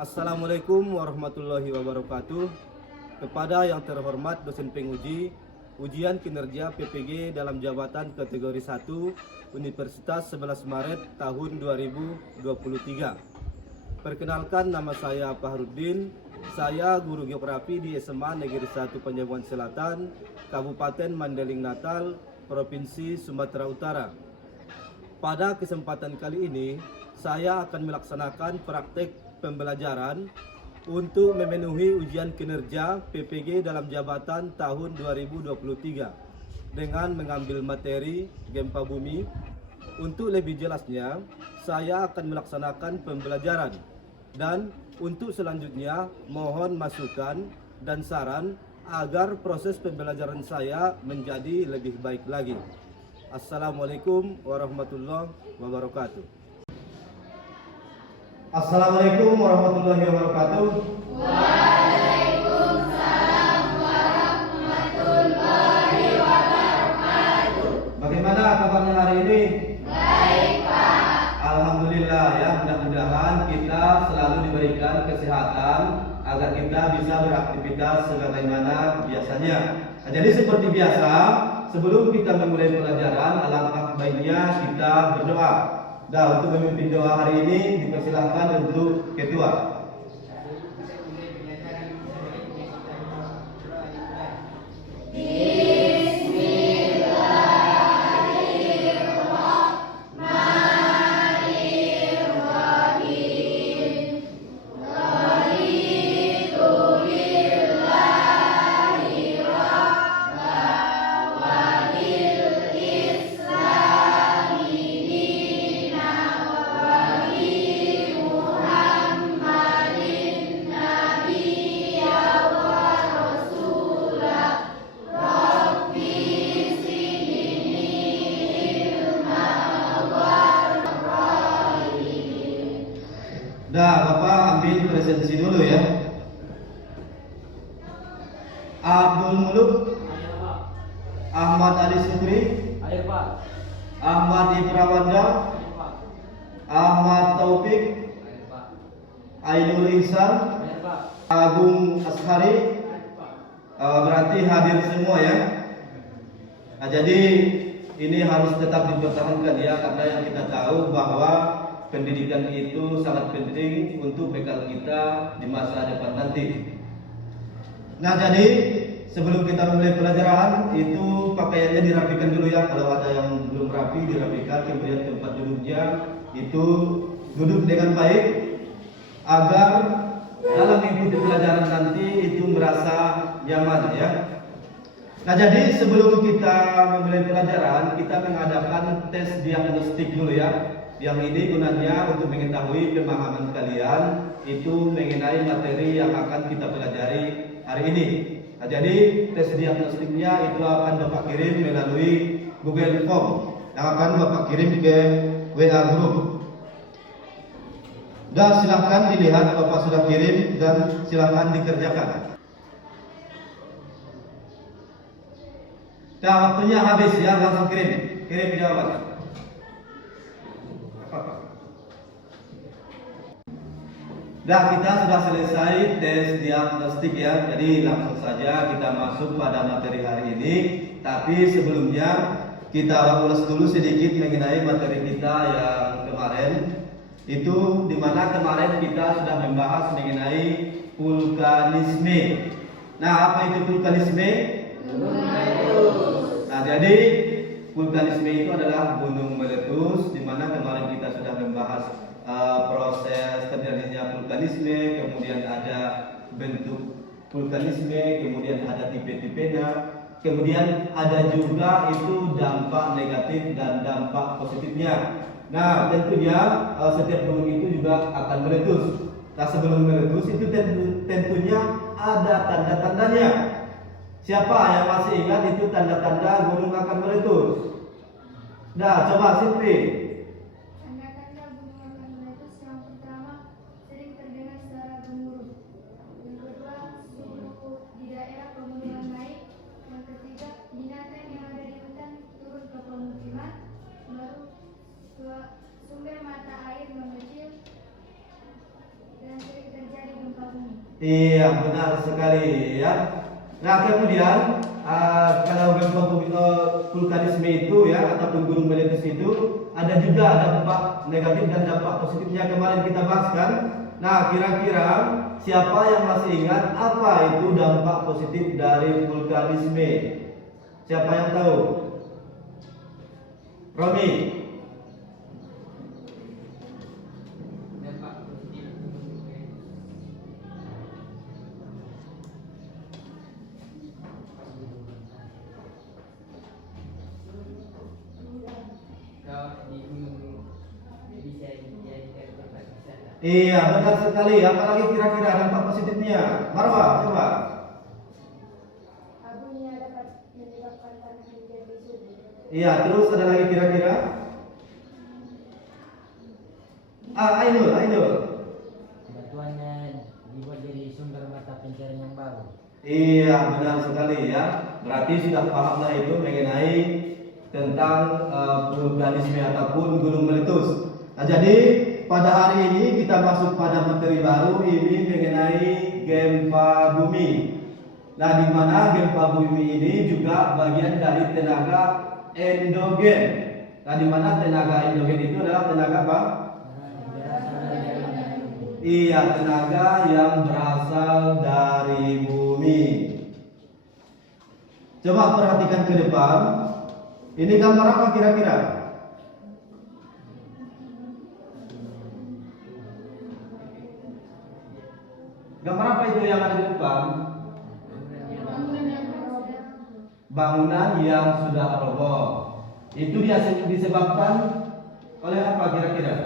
Assalamualaikum warahmatullahi wabarakatuh. Kepada yang terhormat dosen penguji, ujian kinerja PPG dalam jabatan kategori 1 Universitas 11 Maret tahun 2023. Perkenalkan, nama saya Fahrudin. Saya guru geografi di SMA Negeri 1 Panjaitan Selatan, Kabupaten Mandailing Natal, Provinsi Sumatera Utara. Pada kesempatan kali ini, saya akan melaksanakan praktek pembelajaran untuk memenuhi ujian kinerja PPG dalam jabatan tahun 2023 dengan mengambil materi gempa bumi. Untuk lebih jelasnya, saya akan melaksanakan pembelajaran, dan untuk selanjutnya mohon masukan dan saran agar proses pembelajaran saya menjadi lebih baik lagi. Assalamualaikum warahmatullahi wabarakatuh. Assalamualaikum warahmatullahi wabarakatuh. Waalaikumsalam warahmatullahi wabarakatuh. Bagaimana kabarnya hari ini? Baik, Pak. Alhamdulillah ya, mudah-mudahan kita selalu diberikan kesehatan agar kita bisa beraktivitas sebagaimana biasanya. Nah, jadi seperti biasa, sebelum kita memulai pelajaran, alangkah baiknya kita berdoa. Nah, untuk memimpin doa hari ini dipersilahkan untuk ketua. Dah, Bapak ambil presensi dulu ya. Abdul Muluk, Ahmad Ali Sukri, Ahmad Ibrawanda, Ahmad Taufik, Ainul Ihsan, Agung Ashari. Berarti hadir semua ya. Nah, jadi ini harus tetap dipertahankan ya, karena yang kita tahu bahwa pendidikan itu sangat penting untuk bekal kita di masa depan nanti. Nah, jadi sebelum kita mulai pelajaran itu pakaiannya dirapikan dulu ya. Kalau ada yang belum rapi dirapikan, kemudian tempat duduknya itu duduk dengan baik agar dalam mengikuti pelajaran nanti itu merasa nyaman ya. Nah, jadi sebelum kita memulai pelajaran, kita mengadakan tes diagnostik dulu ya. Yang ini gunanya untuk mengetahui pemahaman kalian itu mengenai materi yang akan kita pelajari hari ini. Nah, jadi tes diagnostiknya itu akan Bapak kirim melalui Google Form yang akan Bapak kirim ke WA Group. Dan silahkan dilihat Bapak sudah kirim dan silahkan dikerjakan. Nah, waktunya habis ya, langsung kirim jawaban. Nah, kita sudah selesai tes diagnostik ya. Jadi langsung saja kita masuk pada materi hari ini. Tapi sebelumnya kita ulas dulu sedikit mengenai materi kita yang kemarin. Itu dimana kemarin kita sudah membahas mengenai vulkanisme. Nah, apa itu vulkanisme? Nah, jadi vulkanisme itu adalah gunung meletus, dimana kemarin kita sudah membahas proses terjadinya vulkanisme, kemudian ada bentuk vulkanisme, kemudian ada tipe-tipenya, kemudian ada juga itu dampak negatif dan dampak positifnya. Nah, tentunya setiap gunung itu juga akan meletus. Nah, sebelum meletus itu tentunya ada tanda-tandanya. Siapa yang masih ingat itu tanda-tanda gunung akan meletus? Nah, coba Siti. Sumber mata air mengecil dan sering terjadi Iya, benar sekali ya. Nah, kemudian kalau gempa bumi vulkanisme itu ya ataupun gunung meletus itu ada juga dampak negatif dan dampak positifnya kemarin kita bahas kan. Nah, kira-kira siapa yang masih ingat apa itu dampak positif dari vulkanisme? Siapa yang tahu? Romi. Dampak positif kalau di gunung bisa dijadikan tempat wisata. Iya, benar sekali. Apalagi kira-kira dampak positifnya? Marwa, coba. Abunya dapat menyebabkan tanah menjadi subur. Iya, terus ada lagi kira-kira? Ainul. Batuannya dibuat jadi sumber mata pencarian yang baru. Iya, benar sekali ya. Berarti sudah pahamlah itu mengenai tentang vulkanisme ataupun gunung meletus. Nah, jadi pada hari ini kita masuk pada materi baru ini mengenai gempa bumi. Nah, di mana gempa bumi ini juga bagian dari tenaga endogen. Nah, di mana tenaga endogen itu adalah tenaga apa? Iya, tenaga yang berasal dari bumi. Coba perhatikan ke depan. Ini gambar apa kira-kira? Gambar apa itu yang ada di depan? Bangunan yang sudah roboh. Itu disebabkan oleh apa kira-kira?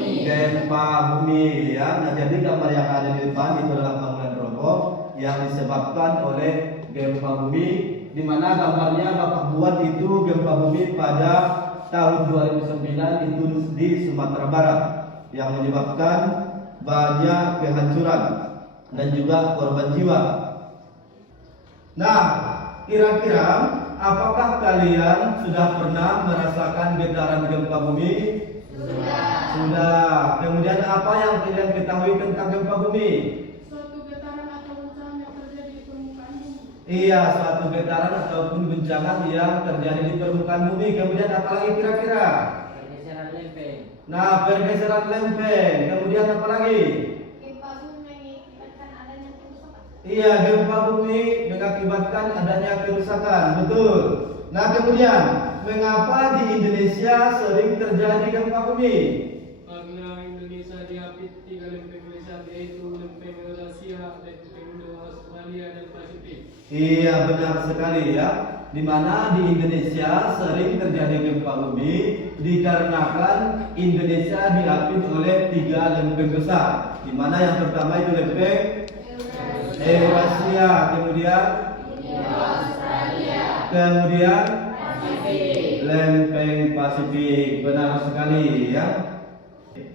Gempa bumi ya. Nah, jadi gambar yang ada di depan itu adalah bangunan roboh yang disebabkan oleh gempa bumi, di mana gambarnya Bapak buat itu gempa bumi pada tahun 2009 itu di Sumatera Barat yang menyebabkan banyak kehancuran dan juga korban jiwa. Nah, kira-kira apakah kalian sudah pernah merasakan getaran gempa bumi? Sudah. Kemudian apa yang kalian ketahui tentang gempa bumi? Suatu getaran atau guncangan yang terjadi di permukaan bumi. Iya, suatu getaran ataupun guncangan yang terjadi di permukaan bumi. Kemudian apa lagi kira-kira? Pergeseran lempeng. Nah, pergeseran lempeng. Kemudian apa lagi? Gempa bumi mengakibatkan adanya kerusakan. Iya, gempa bumi mengakibatkan adanya kerusakan. Betul. Nah, kemudian mengapa di Indonesia sering terjadi gempa bumi? Karena Indonesia diapit 3 lempeng besar, yaitu lempeng Eurasia, lempeng Australia, dan Pasifik. Iya, benar sekali ya. Di mana di Indonesia sering terjadi gempa bumi dikarenakan Indonesia diapit oleh 3 lempeng besar. Di mana yang pertama itu lempeng Eurasia, kemudian kemudian lempeng Pasifik. Benar sekali ya.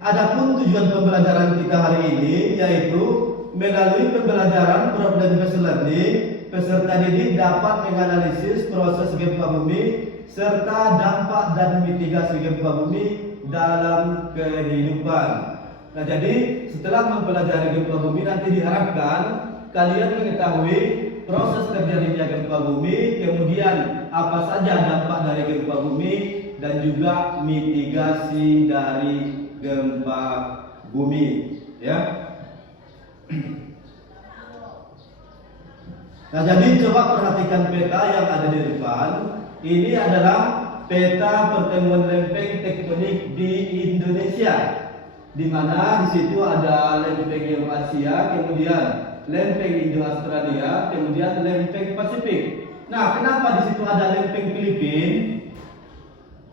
Adapun tujuan pembelajaran kita hari ini yaitu melalui pembelajaran problem-based learning, peserta didik dapat menganalisis proses gempa bumi serta dampak dan mitigasi gempa bumi dalam kehidupan. Nah, jadi setelah mempelajari gempa bumi nanti diharapkan kalian mengetahui proses terjadinya gempa bumi, kemudian apa saja dampak dari gempa bumi dan juga mitigasi dari gempa bumi, ya. Nah, jadi coba perhatikan peta yang ada di depan. Ini adalah peta pertemuan lempeng tektonik di Indonesia, di mana di situ ada lempeng Eurasia, kemudian lempeng Indo-Australia, kemudian lempeng Pasifik. Nah, kenapa di situ ada lempeng Filipina?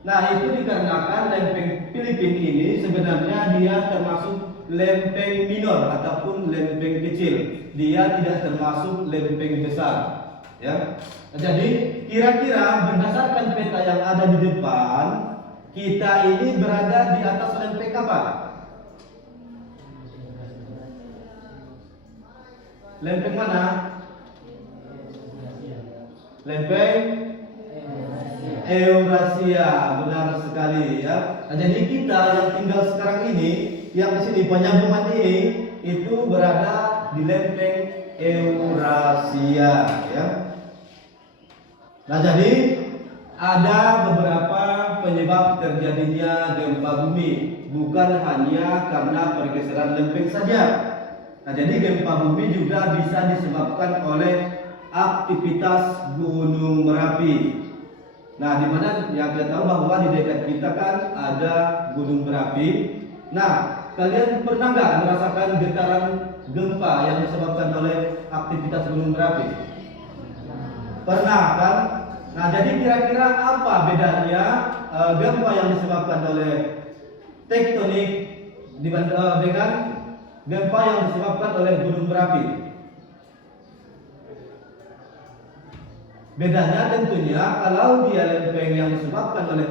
Nah, itu dikarenakan lempeng Filipina ini sebenarnya dia termasuk lempeng minor ataupun lempeng kecil. Dia tidak termasuk lempeng besar, ya. Nah, jadi kira-kira berdasarkan peta yang ada di depan, kita ini berada di atas lempeng apa? Lempeng mana? Lempeng Eurasia, benar sekali ya. Nah, jadi kita yang tinggal sekarang ini, yang di sini Penyaguman ini, itu berada di lempeng Eurasia ya. Nah, jadi ada beberapa penyebab terjadinya gempa bumi, bukan hanya karena pergeseran lempeng saja. Nah, jadi gempa bumi juga bisa disebabkan oleh aktivitas Gunung Merapi. Nah, di mana yang kita tahu bahwa di dekat kita kan ada gunung berapi. Nah, kalian pernah nggak merasakan getaran gempa yang disebabkan oleh aktivitas gunung berapi? Pernah kan? Nah, jadi kira-kira apa bedanya gempa yang disebabkan oleh tektonik dengan gempa yang disebabkan oleh gunung berapi? Bedanya tentunya kalau dia lempeng yang disebabkan oleh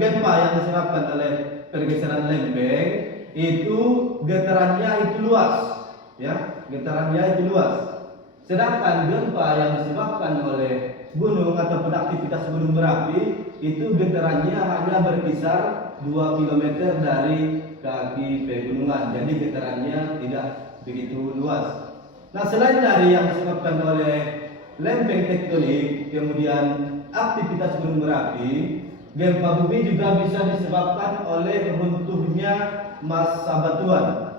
gempa yang disebabkan oleh pergeseran lempeng itu getarannya itu luas, ya, getarannya itu luas. Sedangkan gempa yang disebabkan oleh gunung ataupun aktivitas gunung berapi itu getarannya hanya berkisar 2 km dari kaki pegunungan. Jadi getarannya tidak begitu luas. Nah, selain dari yang disebabkan oleh lempeng tektonik, kemudian aktivitas gunung berapi, gempa bumi juga bisa disebabkan oleh runtuhnya massa batuan.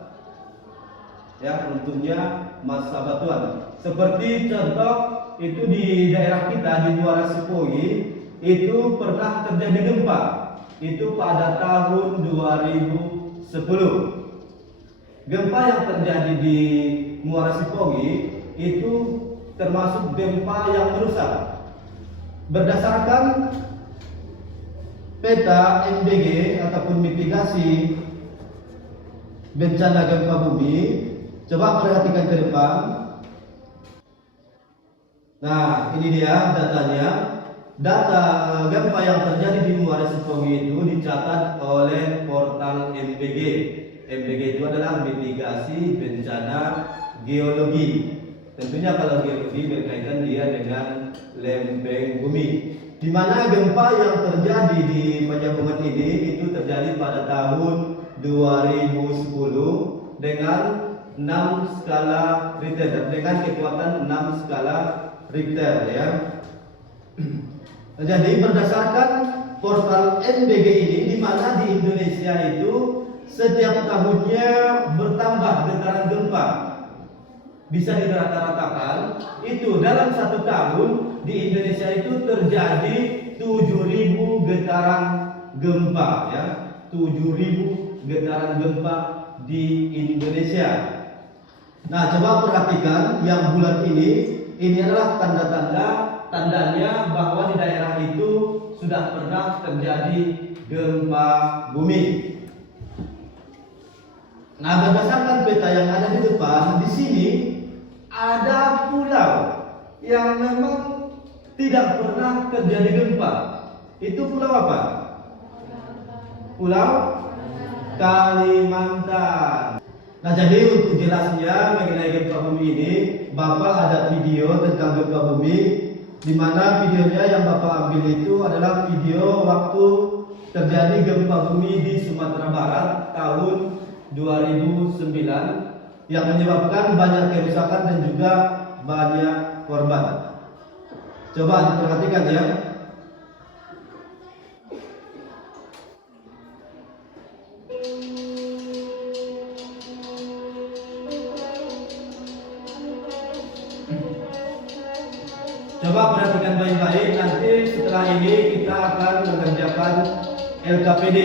Ya, runtuhnya massa batuan. Seperti contoh itu di daerah kita di Muara Sipogi itu pernah terjadi gempa. Itu pada tahun 2010. Gempa yang terjadi di Muara Sipogi itu termasuk gempa yang merusak. Berdasarkan peta MBG ataupun mitigasi bencana gempa bumi, coba perhatikan ke depan. Nah, ini dia datanya. Data gempa yang terjadi di Muara Sipogi itu dicatat oleh portal MBG. MBG itu adalah mitigasi bencana geologi. Tentunya kalau geologi berkaitan dia dengan lempeng bumi. Di mana gempa yang terjadi di Pajakumbuh ini itu terjadi pada tahun 2010 dengan 6 skala Richter, dengan kekuatan 6 skala Richter ya. Jadi berdasarkan portal MBG ini, di mana di Indonesia itu setiap tahunnya bertambah getaran gempa. Bisa dirata-ratakan itu dalam 1 tahun di Indonesia itu terjadi 7.000 getaran gempa ya. 7.000 getaran gempa di Indonesia. Nah, coba perhatikan yang bulat ini adalah tandanya bahwa di daerah itu sudah pernah terjadi gempa bumi. Nah, berdasarkan peta yang ada di depan, di sini ada pulau yang memang tidak pernah terjadi gempa. Itu pulau apa? Pulau Kalimantan. Nah, jadi untuk jelasnya mengenai gempa bumi ini, Bapak ada video tentang gempa bumi, di mana videonya yang Bapak ambil itu adalah video waktu terjadi gempa bumi di Sumatera Barat tahun 2009 yang menyebabkan banyak kerusakan dan juga banyak korban. Coba diperhatikan ya. Coba perhatikan baik-baik, nanti setelah ini kita akan mengerjakan LKPD.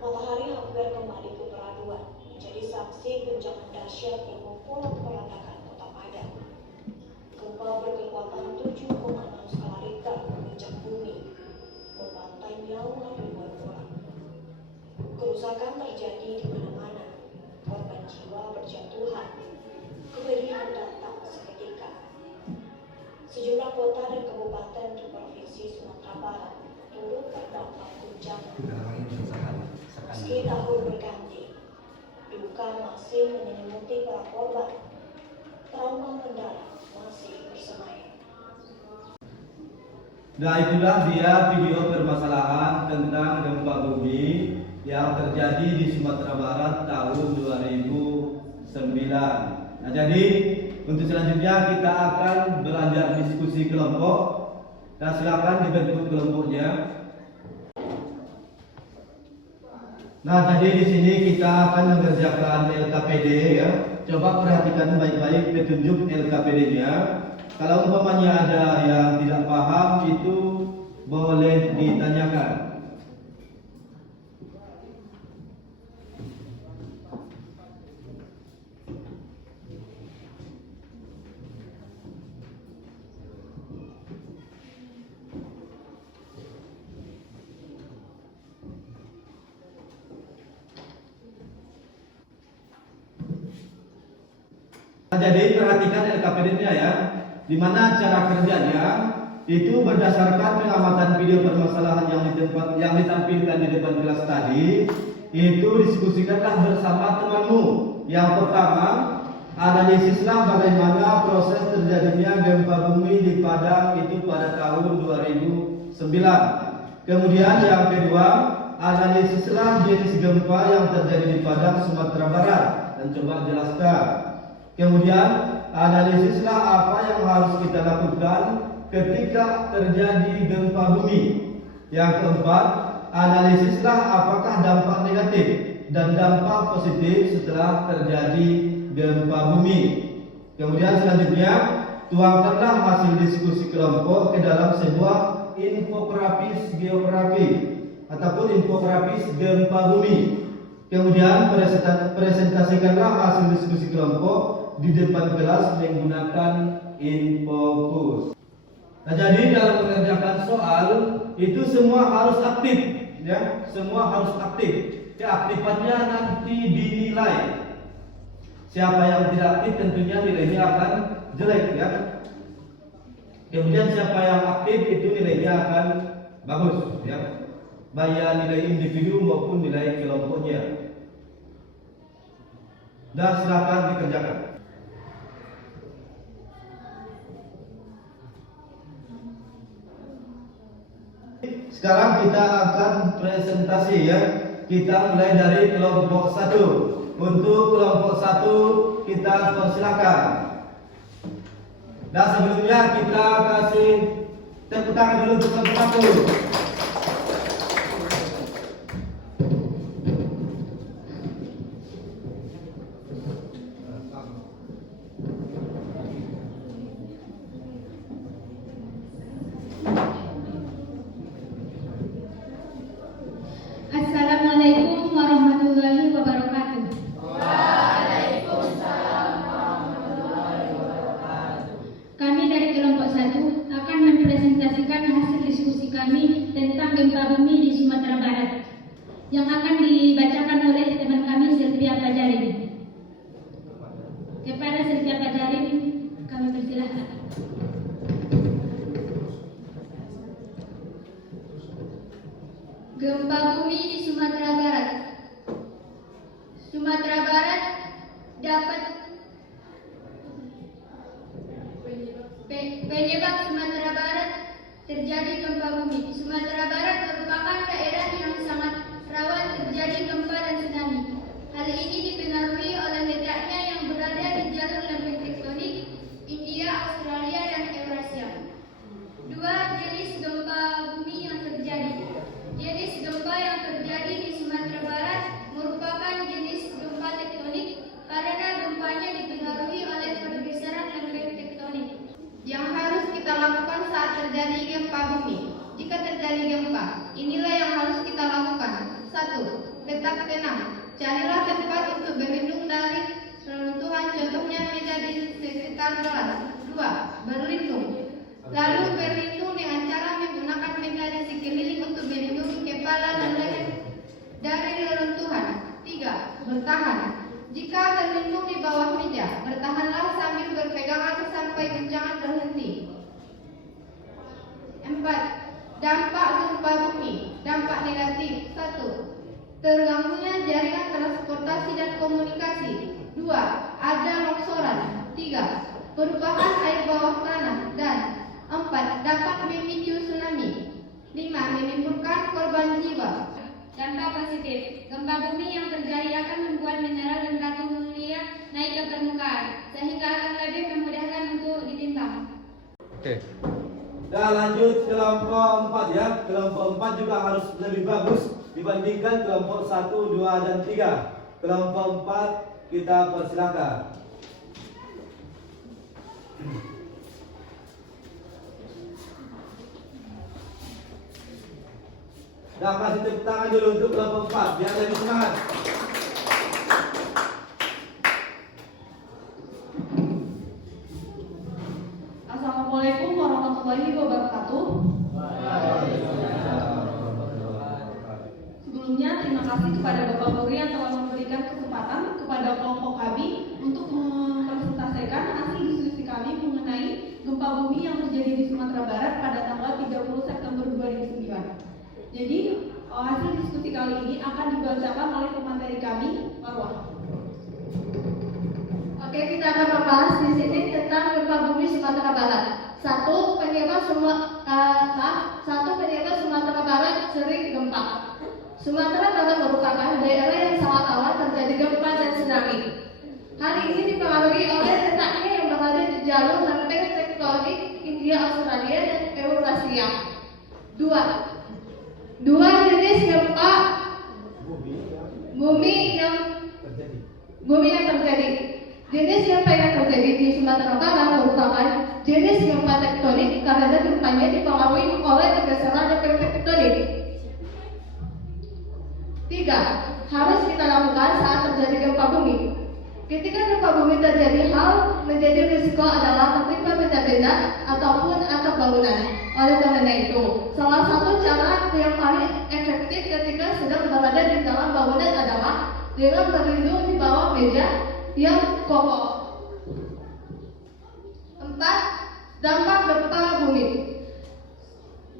Matahari hampir kembali ke peraduan, menjadi saksi guncangan dahsyat yang memporak-porandakan kota Padang. Gempa berkekuatan 7,6 skala Richter menguncang bumi, membantai nyawa ribuan orang. Kerusakan terjadi di mana-mana, korban jiwa berjatuhan, kepedihan datang seketika. Sejumlah kota dan kabupaten di provinsi Sumatera Barat turut terdampak guncangan. Meski tahun berganti, masih menyelimuti para korban. Trauma mendalam masih bersemayam. Nah, itulah dia video permasalahan tentang gempa bumi yang terjadi di Sumatera Barat tahun 2009. Nah, jadi untuk selanjutnya kita akan belajar diskusi kelompok. Dan silakan dibentuk kelompoknya. Nah, jadi di sini kita akan mengerjakan LKPD ya. Coba perhatikan baik-baik petunjuk LKPD-nya. Kalau umpamanya ada yang tidak paham itu boleh ditanyakan. Nah, jadi perhatikan LKPD-nya ya, di mana cara kerjanya itu berdasarkan pengamatan video permasalahan yang ditampilkan di depan kelas tadi, itu diskusikanlah bersama temanmu. Yang pertama, analisislah bagaimana proses terjadinya gempa bumi di Padang itu pada tahun 2009. Kemudian yang kedua, analisislah jenis gempa yang terjadi di Padang, Sumatera Barat, dan coba jelaskan. Kemudian analisislah apa yang harus kita lakukan ketika terjadi gempa bumi. Yang keempat, analisislah apakah dampak negatif dan dampak positif setelah terjadi gempa bumi. Kemudian selanjutnya, tuangkanlah hasil diskusi kelompok ke dalam sebuah infografis geografi ataupun infografis gempa bumi. Kemudian presentasikanlah hasil diskusi kelompok di depan kelas menggunakan infocus. Nah, jadi dalam mengerjakan soal itu semua harus aktif, ya, semua harus aktif. Keaktifannya nanti dinilai. Siapa yang tidak aktif tentunya nilainya akan jelek, ya. Kemudian siapa yang aktif itu nilainya akan bagus, ya. Baik nilai individu maupun nilai kelompoknya. Dan silakan dikerjakan. Sekarang kita akan presentasi ya. Kita mulai dari kelompok 1. Untuk kelompok 1 kita persilakan. Dan sebelumnya kita kasih tepuk tangan dulu untuk kelompok 1. Assalamualaikum warahmatullahi wabarakatuh. Kami dari kelompok 1 akan mempresentasikan hasil diskusi kami tentang gempa bumi di Sumatera Barat yang akan dibacakan oleh teman kami Sylvia Pajarin. Kepada Sylvia Pajarin kami persilahkan. Gempa bumi di Sumatera Barat. Sumatera Barat dapat penyebab Sumatera Barat terjadi gempa bumi. Sumatera Barat merupakan daerah yang sangat rawan terjadi gempa dan tsunami. Hal ini dipengaruhi oleh letaknya yang berada di jalur lempeng tektonik India, Australia, dan Eurasia. Dua jenis gempa bumi yang terjadi. Jenis gempa yang terjadi di Sumatera Barat merupakan jenis gempa tektonik karena gempanya dipengaruhi oleh pergeseran lempeng tektonik. Yang harus kita lakukan saat terjadi gempa bumi. Jika terjadi gempa, inilah yang harus kita lakukan. 1. Tetap tenang. Carilah tempat untuk berlindung dari reruntuhan, contohnya meja di sekitar kelas. 2. Berlindung. Lalu berlindung dengan cara menggunakan meja di sekeliling untuk melindungi kepala dan leher dari reruntuhan. 3. Bertahan. Jika berlindung di bawah meja, bertahanlah sambil berpegangan sampai guncangan berhenti. 4. Dampak gempa bumi. Dampak negatif. 1. Terganggunya jaringan transportasi dan komunikasi. 2. Ada longsoran. 3. Perubahan air bawah tanah. Dan 4. Dapat memicu tsunami. 5. Menimbulkan korban jiwa. Dampak positif. Gempa bumi yang terjadi akan membuat mineral dan batu mulia naik ke permukaan, sehingga akan lebih memudahkan untuk ditimbang. Oke. Dan lanjut kelompok 4 ya. Kelompok 4 juga harus lebih bagus dibandingkan kelompok 1, 2, dan 3. Kelompok 4 kita persilakan. Nah, kasih tepuk tangan dulu untuk kelompok 4 biar lebih semangat. Assalamualaikum warahmatullahi wabarakatuh. Sebelumnya terima kasih kepada Bapak Guru yang telah memberikan kesempatan kepada kelompok kami untuk mempresentasikan hasil diskusi kami mengenai gempa bumi yang terjadi di Sumatera Barat pada tanggal 30 September 2009. Jadi hasil diskusi kali ini akan dibacakan oleh pemateri kami, Marwah. Oke, kita akan membahas di sini tentang gempa bumi Sumatera Barat. Satu penyebab Sumatera Barat sering gempa. Sumatera Barat merupakan daerah yang sangat rawan terjadi gempa dan tsunami. Hal ini dipengaruhi oleh letaknya yang berada di jalur lempeng tektonik India, Australia, dan Eurasia. Dua jenis gempa bumi yang terjadi. Jenis gempa yang terjadi di Sumatera Barat merupakan jenis gempa tektonik karena gempanya dipengaruhi oleh pergeseran lempeng tektonik. 3. Harus kita lakukan saat terjadi gempa bumi. Ketika gempa bumi terjadi, hal menjadi risiko adalah tertimpa benda-benda ataupun atap bangunan. Oleh karena itu, salah satu cara yang paling efektif ketika sedang berada di dalam bangunan adalah dengan berlindung di bawah meja yang kokoh. 4. Dampak gempa bumi.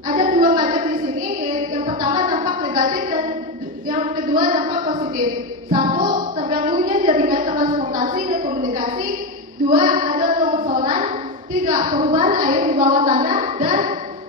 Ada dua macam di sini. Yang pertama dampak negatif dan yang kedua dampak positif. 1. Terganggunya jaringan transportasi dan komunikasi. 2. Ada longsoran. 3. Perubahan air di bawah tanah. Dan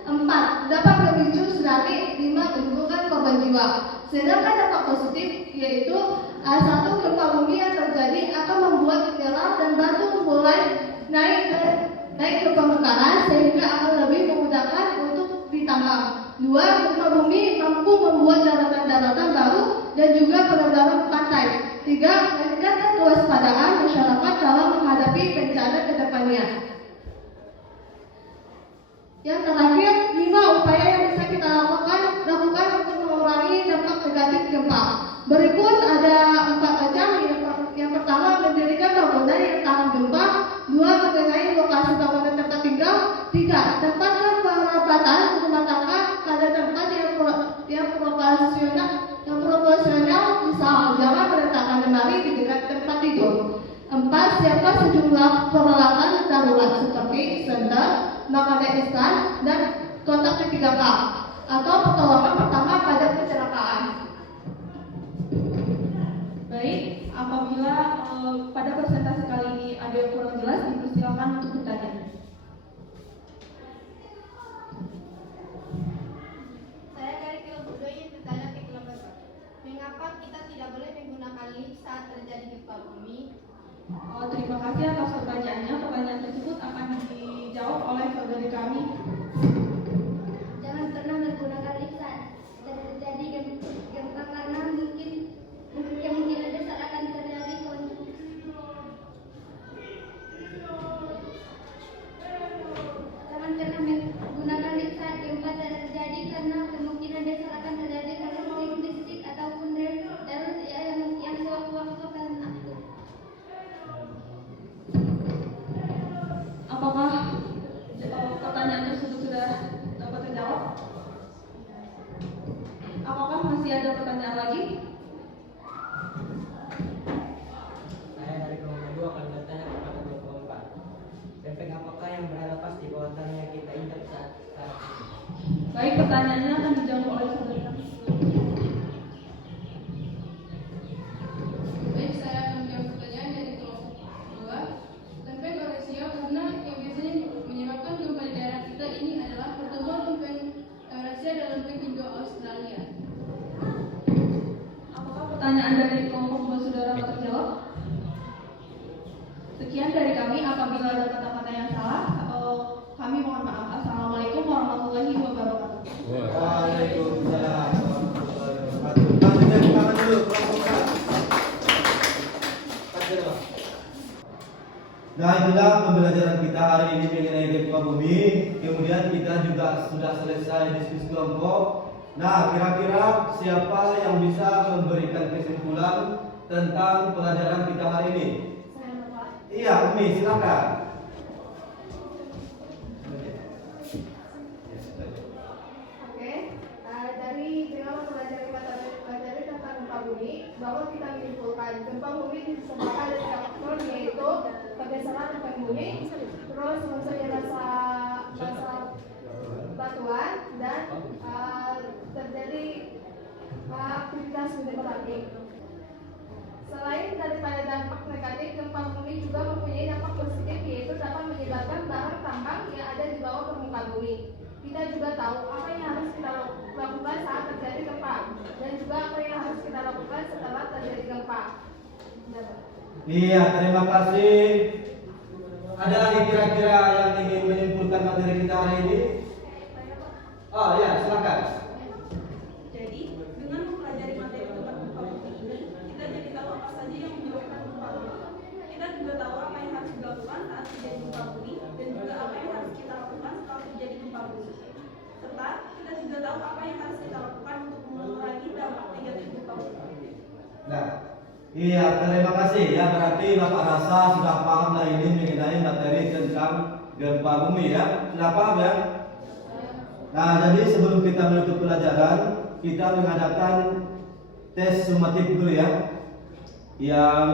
4. Dapat memicu tsunami. 5. Menimbulkan korban jiwa. Sedangkan dampak positif yaitu 1. Gempa bumi yang terjadi akan membuat mineral dan batu mulai naik ke permukaan sehingga akan lebih memudahkan untuk ditambang. 2. Gempa bumi mampu membuat daratan-daratan baru dan juga penenggelaman pantai. 3. Meningkatkan kewaspadaan masyarakat dalam menghadapi bencana ke depannya. Yang terakhir, 5 upaya yang bisa kita lakukan untuk mengurangi dampak negatif gempa. Berikut ada 4 macam. Yang pertama, mendirikan bangunan yang tahan gempa. 2. Mengenai lokasi bangunan tempat tinggal. 3. Tempatkan peralatan rumah tangga pada tempat yang proporsional, misal jangan meletakkan lemari di dekat tempat tidur. 4. Siapkan sejumlah peralatan darurat seperti senter, makanan instan, dan kontak P3K atau pertolongan pertama pada kecelakaan. Baik, apabila pada presentasi kali ini ada yang kurang jelas, dipersilakan untuk bertanya. Saya dari kelompok 2 yang bertanya ke kelompok 1. Mengapa kita tidak boleh menggunakan lift saat terjadi gempa bumi? Terima kasih atas pertanyaannya. Pertanyaan tersebut akan dijawab oleh saudari kami. Jangan pernah menggunakan lift saat terjadi gempa karena kemungkinan besar akan terjadi Jangan pernah menggunakan lift saat gempa terjadi karena kemungkinan besar akan terjadi korsleting listrik ataupun rem darurat yang sewaktu-waktu akan aktif. Apakah pertanyaan tersebut dari kelompok saudara tak terjawab. Sekian dari kami. Apabila ada kata-kata yang salah, kami mohon maaf. Assalamualaikum warahmatullahi wabarakatuh. Waalaikumsalam warahmatullahi wabarakatuh. Lanjutkan tangan dulu, kelompok. Nah, itulah pembelajaran kita hari ini mengenai gempa bumi. Kemudian kita juga sudah selesai diskusi kelompok. Nah, kira-kira siapa yang bisa memberikan kesimpulan tentang pelajaran kita hari ini? Saya Bapak. Iya, Umi, silakan. Oke, dari pengalaman pelajari tentang gempa bumi, bahwa kita menyimpulkan gempa bumi disebabkan dari tiga faktor, yaitu pergeseran lempeng bumi, terus munculnya rasa batuan, dan terjadi aktivitas gunung berapi. Selain daripada dampak negatif, gempa bumi juga mempunyai dampak positif, yaitu dapat menyebabkan barang tambang yang ada di bawah permukaan bumi. Kita juga tahu apa yang harus kita lakukan saat terjadi gempa, dan juga apa yang harus kita lakukan setelah terjadi gempa. Iya, terima kasih. Ada lagi kira-kira yang ingin menyimpulkan materi kita hari ini? Oh ya, silakan. Jadi, dengan mempelajari materi tentang gempa bumi ini, kita jadi tahu apa saja yang menyebabkan gempa bumi. Kita juga tahu apa yang harus dilakukan saat terjadi gempa bumi, dan juga apa yang harus kita lakukan setelah terjadi gempa bumi. Serta, kita juga tahu apa yang harus kita lakukan untuk mengurangi dampak negatif gempa bumi. Nah, iya, terima kasih ya. Berarti Bapak rasa sudah paham lah ini mengenai materi tentang gempa bumi ya. Sudah paham ya? Nah, jadi sebelum kita menutup pelajaran, kita mengadakan tes sumatif dulu ya, yang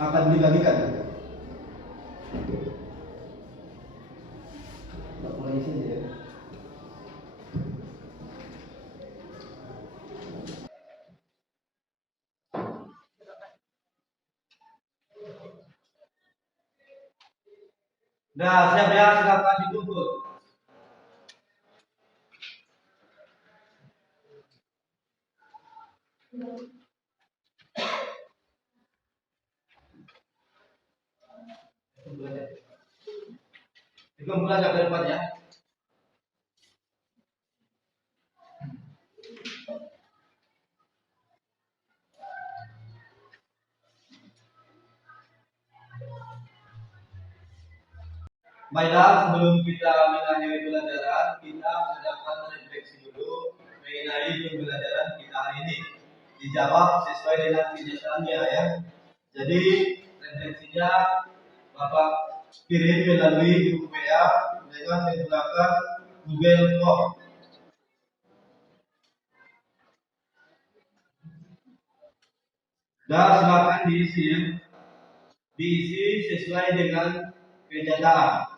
akan dibagikan. Mulai sini ya. Nah, siap ya, silakan dituntut. Dikumpulkan agak depan ya. Baiklah, sebelum kita mengakhiri pelajaran, kita mengadakan refleksi dulu mengenai pembelajaran kita hari ini. Dijawab sesuai dengan kenyataannya ya. Jadi refleksinya Bapak kirim melalui grup WA dengan menggunakan Google Form. Dan silakan diisi ya. Diisi sesuai dengan kenyataan.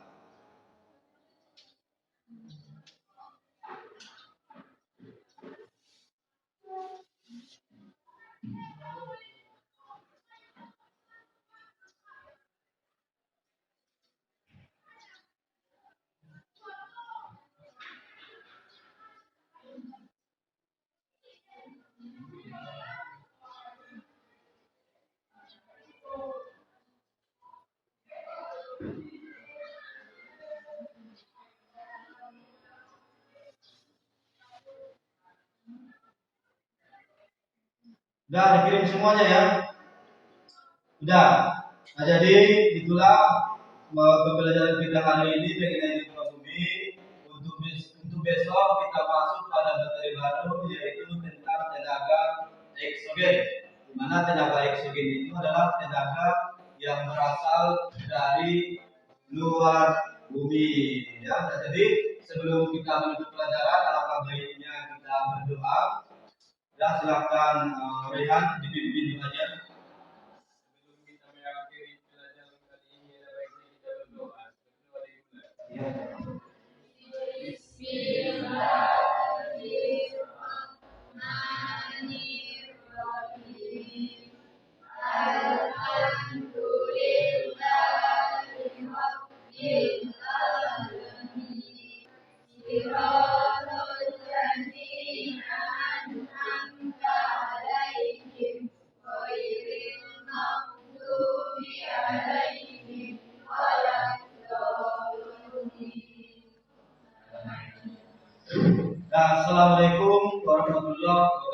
Udah dikirim semuanya ya. Udah. Nah, jadi itulah pembelajaran kita hari ini mengenai gempa bumi. Untuk besok kita masuk pada materi baru, yaitu tentang tenaga eksogen. Di mana tenaga eksogen itu adalah tenaga yang berasal dari luar bumi. Ya, nah, jadi sebelum kita menutup pelajaran, alangkah baiknya kita berdoa. Ya, silakan Rehan dipimpin aja. Sebelum kita mengakhiri pelajaran kali ini, ada baiknya kita berdoa. Berdoa dimulai. Ya. Assalamualaikum warahmatullahi wabarakatuh.